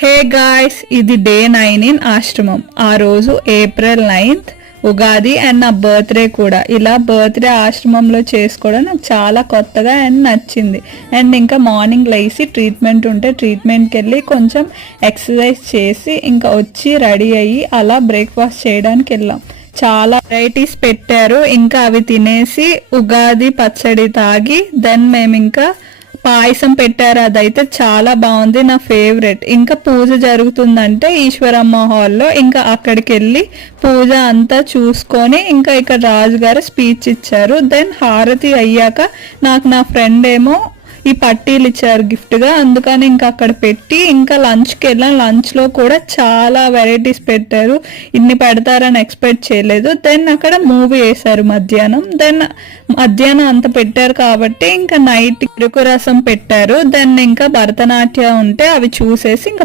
Hey guys, ఇది day 9 in ఆశ్రమం. ఆ రోజు April 9th ఉగాది అండ్ నా బర్త్డే కూడా. ఇలా బర్త్డే ఆశ్రమంలో చేసుకోవడం నాకు చాలా కొత్తగా అండ్ నచ్చింది. అండ్ ఇంకా మార్నింగ్ లేచి ట్రీట్మెంట్ ఉంటే ట్రీట్మెంట్కి వెళ్ళి కొంచెం ఎక్సర్సైజ్ చేసి ఇంకా వచ్చి రెడీ అయ్యి అలా బ్రేక్ఫాస్ట్ చేయడానికి వెళ్ళాం. చాలా వెరైటీస్ పెట్టారు. ఇంకా అవి తినేసి ఉగాది పచ్చడి తాగి దెన్ మేము ఇంకా పాయసం పెట్టారు. అదైతే చాలా బాగుంది, నా ఫేవరెట్. ఇంకా పూజ జరుగుతుందంటే ఈశ్వరమ్మ హాల్లో ఇంకా అక్కడికి వెళ్ళి పూజ అంతా చూసుకొని ఇంకా ఇక్కడ రాజుగారు స్పీచ్ ఇచ్చారు. దెన్ హారతి అయ్యాక నాకు నా ఫ్రెండ్ ఏమో ఈ పట్టీలు ఇచ్చారు గిఫ్ట్ గా. అందుకని ఇంకా అక్కడ పెట్టి ఇంకా లంచ్కి వెళ్ళాం. లంచ్ లో కూడా చాలా వెరైటీస్ పెట్టారు. ఇన్ని పెడతారని ఎక్స్పెక్ట్ చేయలేదు. దెన్ అక్కడ మూవీ వేశారు మధ్యాహ్నం. దెన్ మధ్యాహ్నం అంత పెట్టారు కాబట్టి ఇంకా నైట్ ఇరుకు రసం పెట్టారు. దెన్ ఇంకా భరతనాట్యం ఉంటే అవి చూసేసి ఇంకా